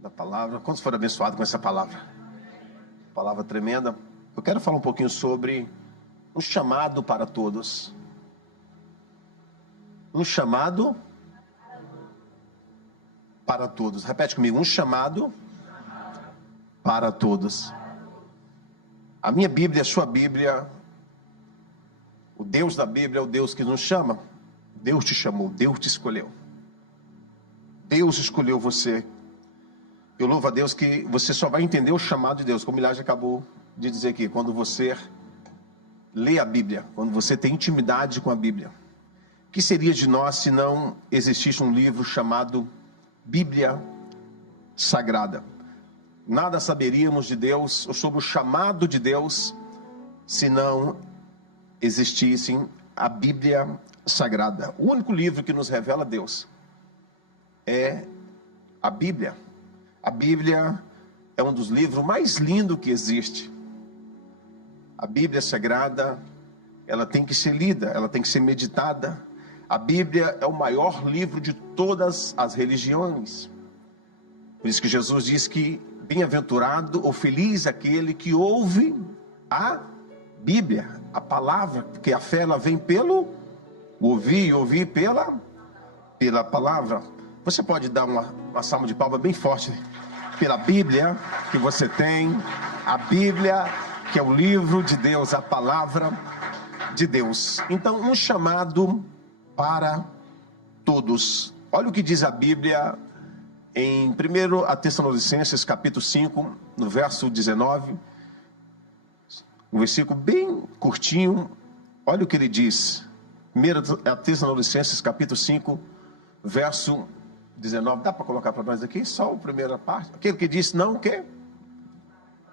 da palavra. Quantos foram abençoados com essa palavra? Palavra tremenda. Eu quero falar um pouquinho sobre um chamado para todos. Um chamado para todos. Repete comigo, um chamado para todos. A minha Bíblia, a sua Bíblia, o Deus da Bíblia é o Deus que nos chama. Deus te chamou, Deus te escolheu. Deus escolheu você. Eu louvo a Deus que você só vai entender o chamado de Deus, como o Milagre acabou de dizer aqui, quando você lê a Bíblia, quando você tem intimidade com a Bíblia. O que seria de nós se não existisse um livro chamado Bíblia Sagrada? Nada saberíamos de Deus ou sobre o chamado de Deus se não existisse a Bíblia Sagrada. O único livro que nos revela Deus é a Bíblia. A Bíblia é um dos livros mais lindos que existe. A Bíblia Sagrada, ela tem que ser lida, ela tem que ser meditada. A Bíblia é o maior livro de todas as religiões. Por isso que Jesus diz que bem-aventurado ou feliz aquele que ouve a Bíblia, a palavra, porque a fé ela vem pelo ouvir e ouvir pela palavra. Você pode dar uma salva de palmas bem forte pela Bíblia que você tem, a Bíblia que é o livro de Deus, a palavra de Deus. Então, um chamado para todos. Olha o que diz a Bíblia em 1 Tessalonicenses capítulo 5, no verso 19, um versículo bem curtinho. Olha o que ele diz. 1 Tessalonicenses capítulo 5, verso 19. Dá para colocar para nós aqui? Só a primeira parte. Aquele que diz não, o quê?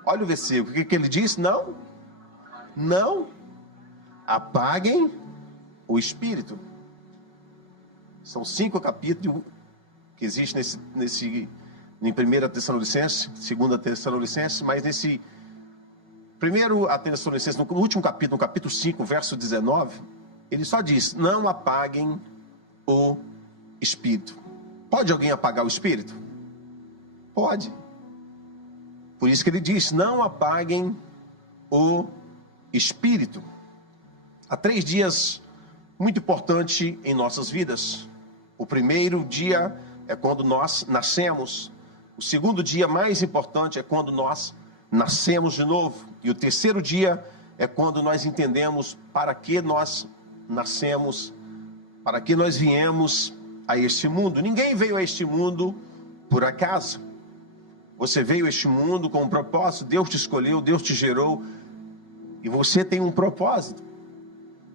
Olha o versículo. O que ele diz? Não apaguem o Espírito. São 5 capítulos que existem em 1 Tessalonicenses, 2 Tessalonicenses, mas nesse 1 Tessalonicenses, no último capítulo, no capítulo 5, verso 19, ele só diz, não apaguem o Espírito. Pode alguém apagar o Espírito? Pode. Por isso que ele diz, não apaguem o Espírito. Há 3 dias muito importantes em nossas vidas. O primeiro dia é quando nós nascemos. O segundo dia mais importante é quando nós nascemos de novo. E o terceiro dia é quando nós entendemos para que nós nascemos, para que nós viemos a este mundo. Ninguém veio a este mundo por acaso. Você veio a este mundo com um propósito. Deus te escolheu, Deus te gerou. E você tem um propósito.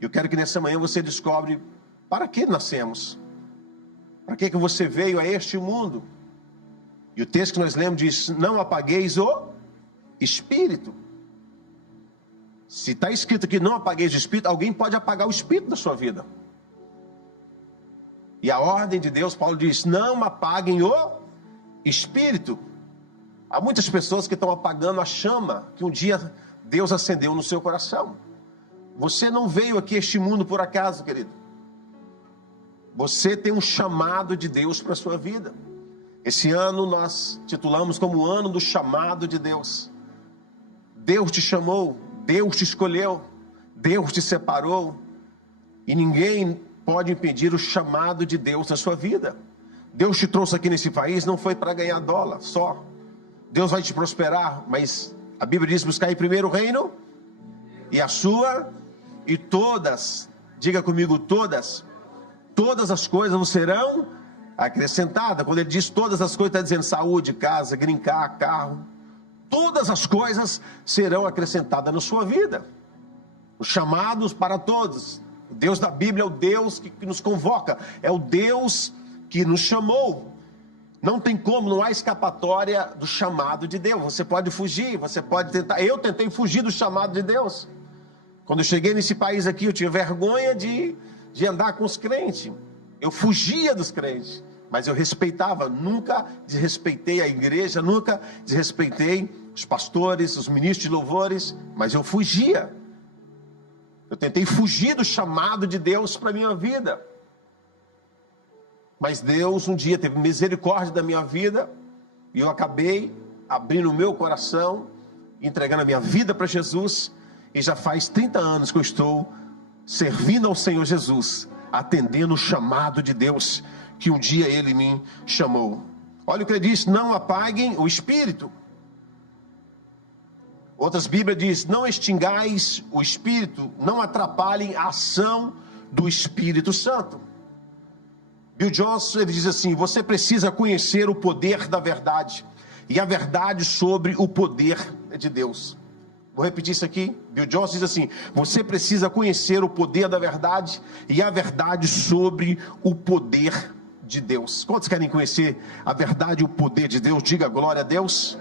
Eu quero que nessa manhã você descobre para que nascemos. Para que você veio a este mundo? E o texto que nós lemos diz, não apagueis o Espírito. Se está escrito aqui, não apagueis o Espírito, alguém pode apagar o Espírito da sua vida. E a ordem de Deus, Paulo diz, não apaguem o Espírito. Há muitas pessoas que estão apagando a chama que um dia Deus acendeu no seu coração. Você não veio aqui a este mundo por acaso, querido. Você tem um chamado de Deus para a sua vida. Esse ano nós titulamos como o ano do chamado de Deus. Deus te chamou, Deus te escolheu, Deus te separou. E ninguém pode impedir o chamado de Deus na sua vida. Deus te trouxe aqui nesse país, não foi para ganhar dólar só. Deus vai te prosperar, mas a Bíblia diz, buscar em primeiro o reino e a sua, e todas, diga comigo, todas as coisas não serão acrescentadas. Quando ele diz todas as coisas, está dizendo saúde, casa, green car, carro. Todas as coisas serão acrescentadas na sua vida. Os chamados para todos. O Deus da Bíblia é o Deus que nos convoca, é o Deus que nos chamou. Não tem como, não há escapatória do chamado de Deus. Você pode fugir, você pode tentar. Eu tentei fugir do chamado de Deus. Quando eu cheguei nesse país aqui, eu tinha vergonha de andar com os crentes. Eu fugia dos crentes, mas eu respeitava. Nunca desrespeitei a igreja, nunca desrespeitei os pastores, os ministros de louvores, mas eu fugia. Eu tentei fugir do chamado de Deus para a minha vida. Mas Deus um dia teve misericórdia da minha vida E eu acabei abrindo o meu coração, entregando a minha vida para Jesus. E já faz 30 anos que eu estou servindo ao Senhor Jesus, atendendo o chamado de Deus, que um dia Ele me chamou. Olha o que ele diz: não apaguem o Espírito. Outras Bíblias diz: não extingais o Espírito, não atrapalhem a ação do Espírito Santo. Bill Johnson, ele diz assim: você precisa conhecer o poder da verdade, e a verdade sobre o poder de Deus. Vou repetir isso aqui. Bill Johnson diz assim: você precisa conhecer o poder da verdade, e a verdade sobre o poder de Deus. Quantos querem conhecer a verdade e o poder de Deus? Diga glória a Deus.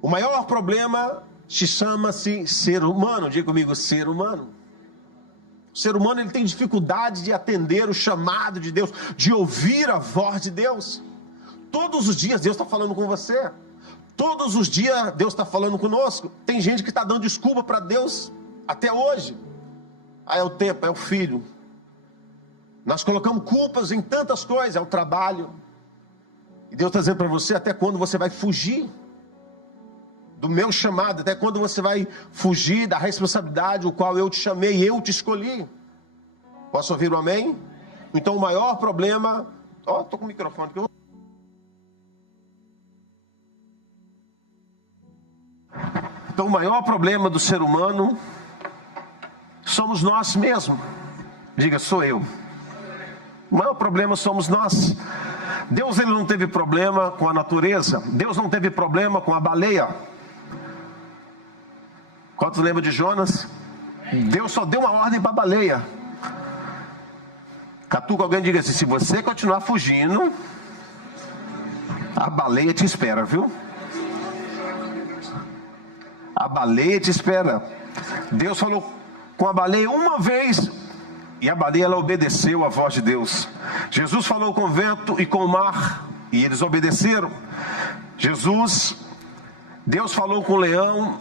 O maior problema chama-se ser humano. Diga comigo, ser humano. O ser humano, ele tem dificuldade de atender o chamado de Deus, de ouvir a voz de Deus. Todos os dias Deus está falando com você. Todos os dias Deus está falando conosco. Tem gente que está dando desculpa para Deus até hoje. É o tempo, é o filho. Nós colocamos culpas em tantas coisas, é o trabalho. E Deus está dizendo para você: até quando você vai fugir do meu chamado? Até quando você vai fugir da responsabilidade o qual eu te chamei, eu te escolhi? Posso ouvir um amém? Então o maior problema... estou com o microfone aqui. Então o maior problema do ser humano somos nós mesmos. Diga, sou eu. O maior problema somos nós. Deus, ele não teve problema com a natureza. Deus não teve problema com a baleia. Quantos lembram de Jonas? Deus só deu uma ordem para a baleia. Catuca alguém e diga assim: se você continuar fugindo, a baleia te espera, viu? A baleia te espera. Deus falou com a baleia uma vez, e a baleia, ela obedeceu a voz de Deus. Jesus falou com o vento e com o mar, e eles obedeceram. Deus falou com o leão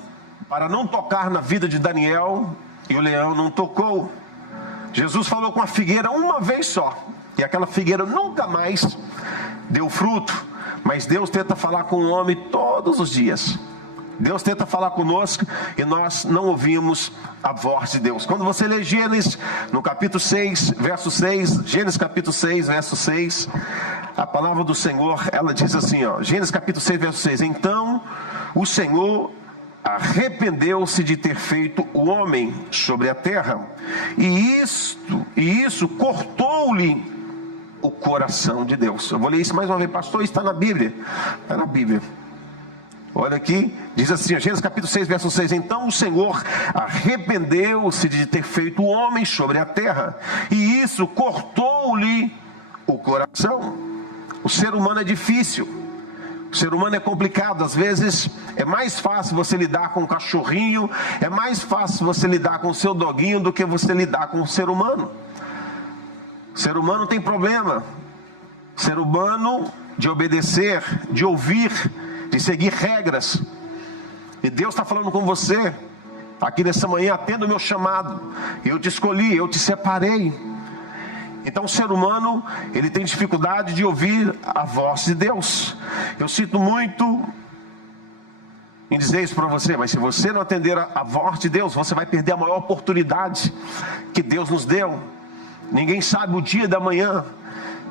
para não tocar na vida de Daniel, e o leão não tocou. Jesus falou com a figueira uma vez só, e aquela figueira nunca mais deu fruto. Mas Deus tenta falar com o homem todos os dias. Deus tenta falar conosco e nós não ouvimos a voz de Deus. Quando você lê Gênesis, no capítulo 6, verso 6, Gênesis capítulo 6, verso 6, a palavra do Senhor, ela diz assim, Gênesis capítulo 6, verso 6, então o Senhor arrependeu-se de ter feito o homem sobre a terra, e isso cortou-lhe o coração de Deus. Eu vou ler isso mais uma vez, pastor, isso está na Bíblia. Está na Bíblia. Olha aqui, diz assim, Gênesis capítulo 6, verso 6, então o Senhor arrependeu-se de ter feito o homem sobre a terra, e isso cortou-lhe o coração. O ser humano é difícil, o ser humano é complicado. Às vezes é mais fácil você lidar com um cachorrinho, é mais fácil você lidar com o seu doguinho do que você lidar com o ser humano. O ser humano tem problema, o ser humano de obedecer, de ouvir, de seguir regras. E Deus está falando com você aqui nessa manhã: atenda o meu chamado, eu te escolhi, eu te separei. Então o ser humano, ele tem dificuldade de ouvir a voz de Deus. Eu sinto muito em dizer isso para você, mas se você não atender a voz de Deus, você vai perder a maior oportunidade que Deus nos deu. Ninguém sabe o dia da manhã,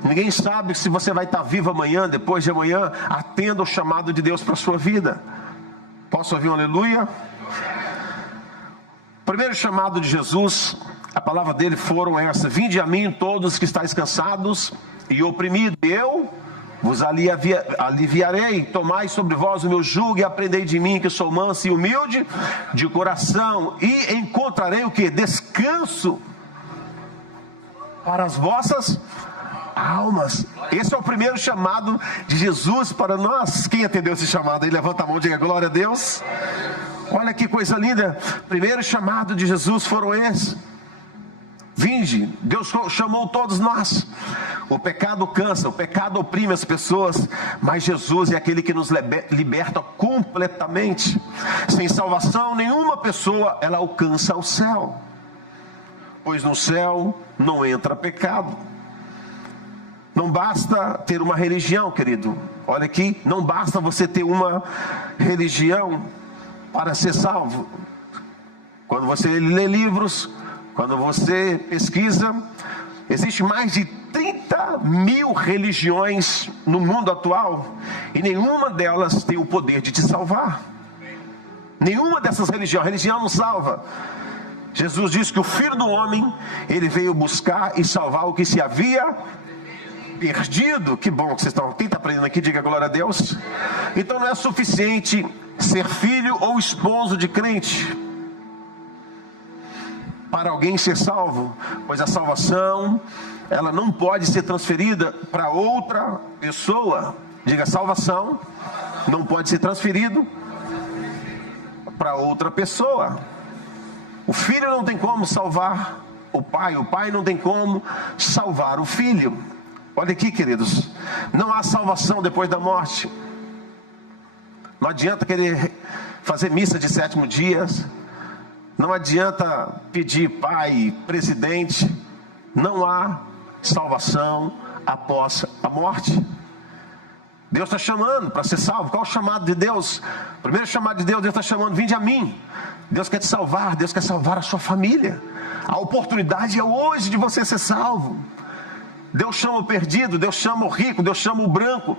ninguém sabe se você vai estar vivo amanhã, depois de amanhã. Atenda o chamado de Deus para a sua vida. Posso ouvir um aleluia? O primeiro chamado de Jesus, a palavra dele foram essa: vinde a mim todos que estáis cansados e oprimidos, eu vos aliviarei. Tomai sobre vós o meu jugo e aprendei de mim, que sou manso e humilde de coração, e encontrarei o que? Descanso para as vossas almas. Esse é o primeiro chamado de Jesus para nós. Quem atendeu esse chamado aí? Levanta a mão e diga glória a Deus. Olha que coisa linda. Primeiro chamado de Jesus foram esses: vinde. Deus chamou todos nós. O pecado cansa, o pecado oprime as pessoas, mas Jesus é aquele que nos liberta completamente. Sem salvação, nenhuma pessoa ela alcança o céu, pois no céu não entra pecado. Não basta ter uma religião, querido. Olha aqui, não basta você ter uma religião para ser salvo. Quando você lê livros, quando você pesquisa, existe mais de 30 mil religiões no mundo atual, e nenhuma delas tem o poder de te salvar. Nenhuma dessas religiões, a religião não salva. Jesus disse que o Filho do Homem, ele veio buscar e salvar o que se havia perdido. Que bom que vocês estão. Quem está aprendendo aqui, diga glória a Deus. Então não é suficiente ser filho ou esposo de crente para alguém ser salvo, pois a salvação, ela não pode ser transferida para outra pessoa. Diga, salvação não pode ser transferido para outra pessoa. O filho não tem como salvar o pai não tem como salvar o filho. Olha aqui, queridos, não há salvação depois da morte. Não adianta querer fazer missa de 7º dia, não adianta pedir pai, presidente. Não há salvação após a morte. Deus está chamando para ser salvo. Qual é o chamado de Deus? O primeiro chamado de Deus, Deus está chamando: vinde a mim. Deus quer te salvar, Deus quer salvar a sua família. A oportunidade é hoje de você ser salvo. Deus chama o perdido, Deus chama o rico, Deus chama o branco.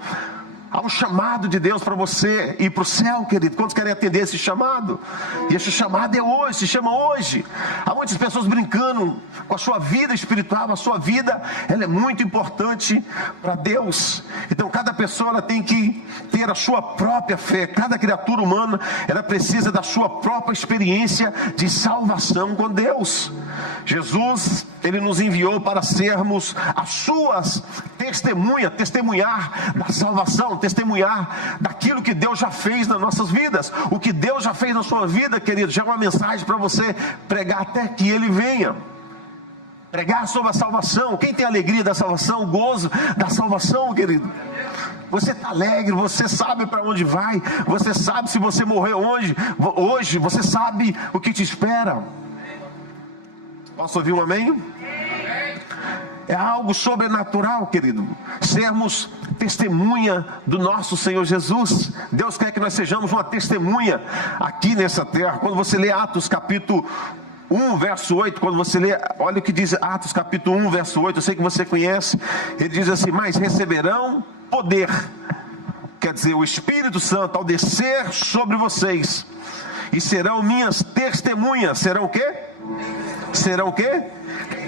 Há um chamado de Deus para você ir para o céu, querido. Quantos querem atender esse chamado? E esse chamado é hoje, se chama hoje. Há muitas pessoas brincando com a sua vida espiritual. A sua vida, ela é muito importante para Deus. Então cada pessoa, ela tem que ter a sua própria fé. Cada criatura humana, ela precisa da sua própria experiência de salvação com Deus. Jesus, ele nos enviou para sermos as suas testemunhas, testemunhar da salvação, testemunhar daquilo que Deus já fez nas nossas vidas. O que Deus já fez na sua vida, querido, já é uma mensagem para você pregar até que Ele venha. Pregar sobre a salvação. Quem tem alegria da salvação, o gozo da salvação, querido? Você está alegre, você sabe para onde vai, você sabe se você morrer hoje, você sabe o que te espera. Posso ouvir um amém? É algo sobrenatural, querido, sermos testemunha do nosso Senhor Jesus. Deus quer que nós sejamos uma testemunha aqui nessa terra. Quando você lê Atos capítulo 1, verso 8, quando você lê, olha o que diz Atos capítulo 1, verso 8, eu sei que você conhece. Ele diz assim: mas receberão poder, quer dizer, o Espírito Santo, ao descer sobre vocês, e serão minhas testemunhas. Serão o quê? Serão o quê?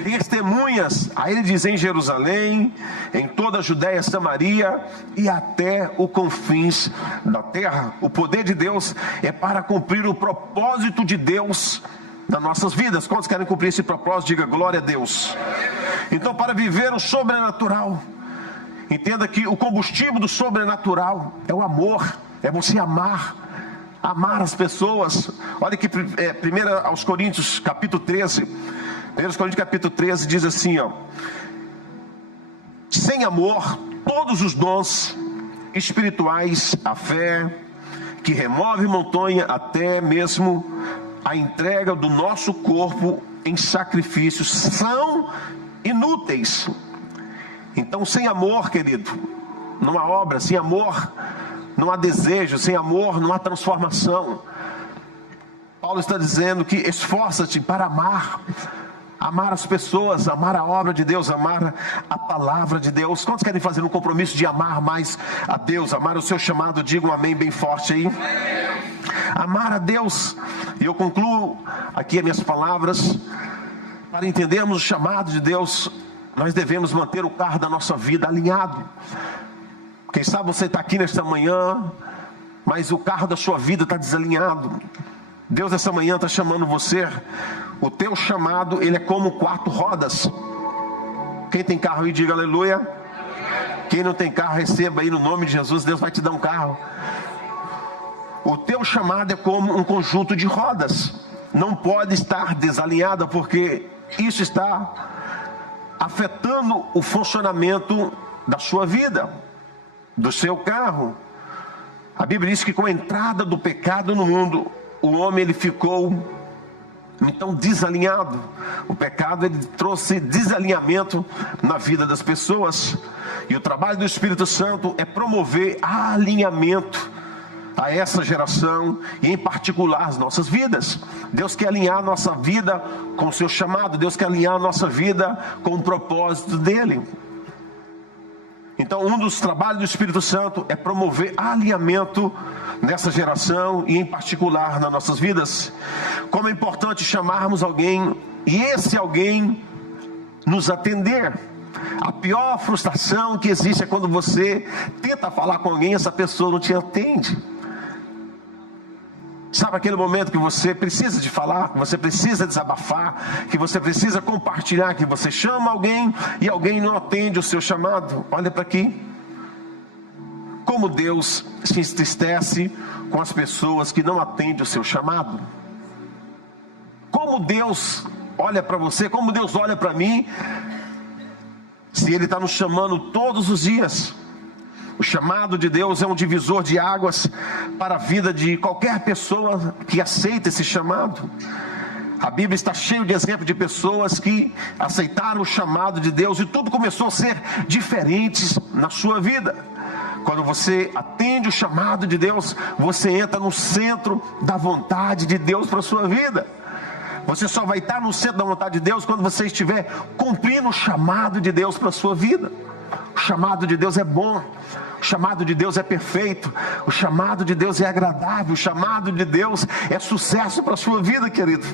Testemunhas. Aí ele diz: em Jerusalém, em toda a Judéia, Samaria e até os confins da terra. O poder de Deus é para cumprir o propósito de Deus nas nossas vidas. Quantos querem cumprir esse propósito? Diga glória a Deus. Então, para viver o sobrenatural, entenda que o combustível do sobrenatural é o amor, é você amar as pessoas. Olha que 1 aos Coríntios capítulo 13, 1 Coríntios capítulo 13 diz assim, ó: sem amor, todos os dons espirituais, a fé que remove montanha, até mesmo a entrega do nosso corpo em sacrifícios, são inúteis. Então, sem amor, querido, não há obra. Sem amor não há desejo. Sem amor não há transformação. Paulo está dizendo que esforça-te para amar as pessoas, amar a obra de Deus, amar a palavra de Deus. Quantos querem fazer um compromisso de amar mais a Deus, amar o seu chamado? Diga um amém bem forte aí. Amar a Deus. E eu concluo aqui as minhas palavras. Para entendermos o chamado de Deus, nós devemos manter o carro da nossa vida alinhado. Quem sabe você está aqui nesta manhã, mas o carro da sua vida está desalinhado. Deus essa manhã está chamando você. O teu chamado, ele é como 4 rodas. Quem tem carro aí, diga aleluia. Quem não tem carro, receba aí no nome de Jesus. Deus vai te dar um carro. O teu chamado é como um conjunto de rodas. Não pode estar desalinhada, porque isso está afetando o funcionamento da sua vida, do seu carro. A Bíblia diz que com a entrada do pecado no mundo, o homem ele ficou Então, desalinhado. O pecado, ele trouxe desalinhamento na vida das pessoas. E o trabalho do Espírito Santo é promover alinhamento a essa geração e em particular as nossas vidas. Deus quer alinhar a nossa vida com o seu chamado. Deus quer alinhar a nossa vida com o propósito dele. Então, um dos trabalhos do Espírito Santo é promover alinhamento nessa geração e em particular nas nossas vidas. Como é importante chamarmos alguém e esse alguém nos atender. A pior frustração que existe é quando você tenta falar com alguém e essa pessoa não te atende. Sabe aquele momento que você precisa de falar, que você precisa desabafar, que você precisa compartilhar, que você chama alguém e alguém não atende o seu chamado? Olha para aqui. Como Deus se entristece com as pessoas que não atendem o seu chamado. Como Deus olha para você, como Deus olha para mim, se Ele está nos chamando todos os dias. O chamado de Deus é um divisor de águas para a vida de qualquer pessoa que aceita esse chamado. A Bíblia está cheia de exemplos de pessoas que aceitaram o chamado de Deus e tudo começou a ser diferente na sua vida. Quando você atende o chamado de Deus, você entra no centro da vontade de Deus para a sua vida. Você só vai estar no centro da vontade de Deus quando você estiver cumprindo o chamado de Deus para a sua vida. O chamado de Deus é bom. O chamado de Deus é perfeito. O chamado de Deus é agradável. O chamado de Deus é sucesso para a sua vida, querido.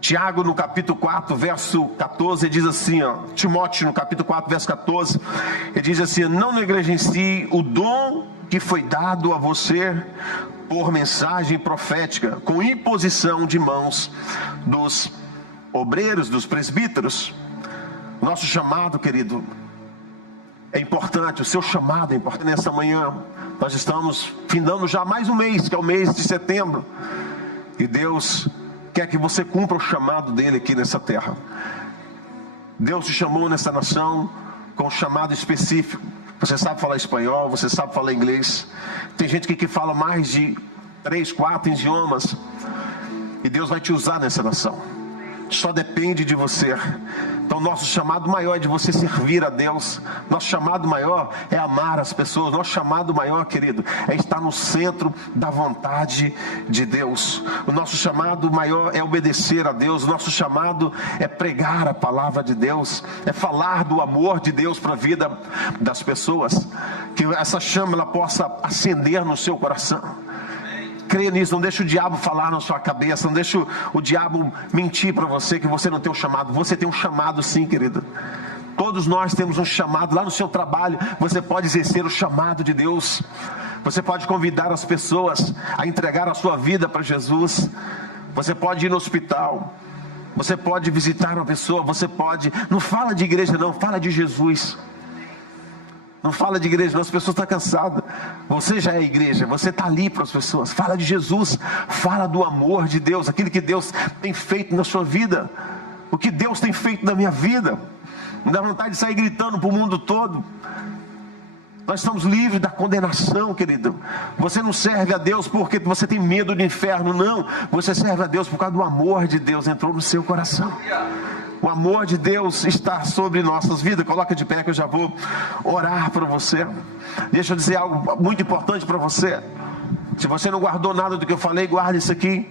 Tiago no capítulo 4, verso 14, ele diz assim, Timóteo no capítulo 4, verso 14, ele diz assim: não negligencie o dom que foi dado a você por mensagem profética, com imposição de mãos dos obreiros, dos presbíteros. Nosso chamado, querido, é importante, o seu chamado é importante. Nessa manhã, nós estamos findando já mais um mês, que é o mês de setembro, e Deus quer que você cumpra o chamado dele aqui nessa terra. Deus te chamou nessa nação com um chamado específico. Você sabe falar espanhol, você sabe falar inglês. Tem gente aqui que fala mais de 3, 4 idiomas. E Deus vai te usar nessa nação. Só depende de você. Então nosso chamado maior é de você servir a Deus. Nosso chamado maior é amar as pessoas. Nosso chamado maior, querido, é estar no centro da vontade de Deus. O nosso chamado maior é obedecer a Deus. O nosso chamado é pregar a palavra de Deus, é falar do amor de Deus para a vida das pessoas. Que essa chama ela possa acender no seu coração. Creia nisso, não deixe o diabo falar na sua cabeça, não deixe o diabo mentir para você que você não tem um chamado. Você tem um chamado sim, querido. Todos nós temos um chamado. Lá no seu trabalho, você pode exercer o chamado de Deus. Você pode convidar as pessoas a entregar a sua vida para Jesus. Você pode ir no hospital. Você pode visitar uma pessoa. Você pode... Não fala de igreja não, fala de Jesus. Não fala de igreja não, as pessoas estão cansadas. Você já é igreja, você está ali para as pessoas. Fala de Jesus, fala do amor de Deus, aquilo que Deus tem feito na sua vida, o que Deus tem feito na minha vida. Me dá vontade de sair gritando para o mundo todo. Nós estamos livres da condenação, querido. Você não serve a Deus porque você tem medo do inferno, não. Você serve a Deus por causa do amor de Deus, entrou no seu coração. O amor de Deus está sobre nossas vidas. Coloca de pé que eu já vou orar para você. Deixa eu dizer algo muito importante para você. Se você não guardou nada do que eu falei, guarde isso aqui.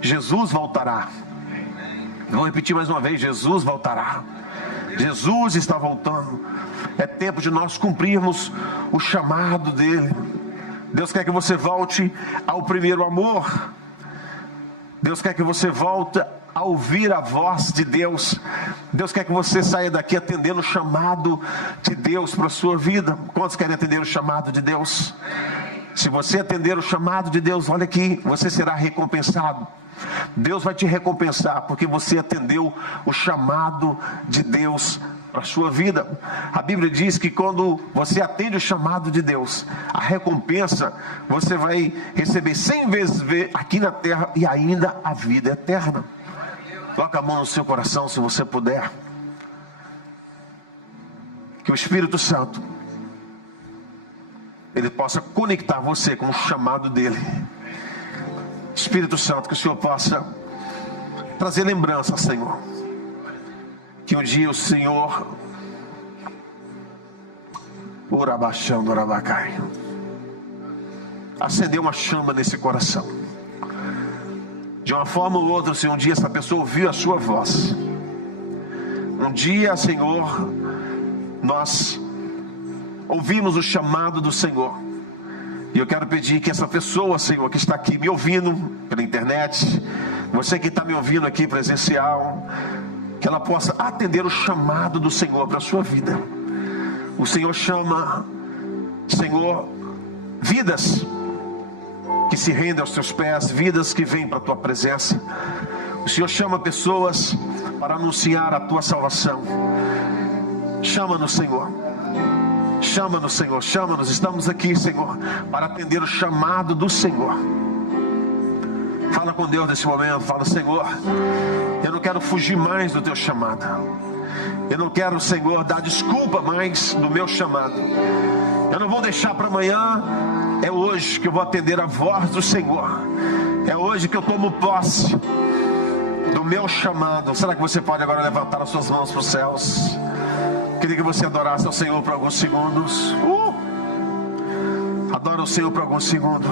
Jesus voltará. Vou repetir mais uma vez, Jesus voltará. Jesus está voltando. É tempo de nós cumprirmos o chamado dele. Deus quer que você volte ao primeiro amor. Deus quer que você volte a ouvir a voz de Deus. Deus quer que você saia daqui atendendo o chamado de Deus para a sua vida. Quantos querem atender o chamado de Deus? Se você atender o chamado de Deus, olha aqui, você será recompensado. Deus vai te recompensar porque você atendeu o chamado de Deus para a sua vida. A Bíblia diz que quando você atende o chamado de Deus, a recompensa você vai receber 100 vezes aqui na terra e ainda a vida eterna. Coloca a mão no seu coração se você puder. Que o Espírito Santo ele possa conectar você com o chamado dele. Espírito Santo, que o Senhor possa trazer lembrança, Senhor, que um dia o Senhor, Urabaxando, Urabacai, acendeu uma chama nesse coração. De uma forma ou outra, Senhor, um dia essa pessoa ouviu a sua voz. Um dia, Senhor, nós ouvimos o chamado do Senhor. E eu quero pedir que essa pessoa, Senhor, que está aqui me ouvindo pela internet, você que está me ouvindo aqui presencial, que ela possa atender o chamado do Senhor para a sua vida. O Senhor chama, Senhor, vidas que se rendem aos teus pés, vidas que vêm para a tua presença. O Senhor chama pessoas para anunciar a tua salvação. Chama-nos, Senhor. Chama-nos, Senhor. Chama-nos. Estamos aqui, Senhor, para atender o chamado do Senhor. Fala com Deus nesse momento. Fala: Senhor, eu não quero fugir mais do teu chamado. Eu não quero, Senhor, dar desculpa mais do meu chamado. Eu não vou deixar para amanhã. É hoje que eu vou atender a voz do Senhor. É hoje que eu tomo posse do meu chamado. Será que você pode agora levantar as suas mãos para os céus? Queria que você adorasse ao Senhor por alguns segundos. Adora o Senhor por alguns segundos.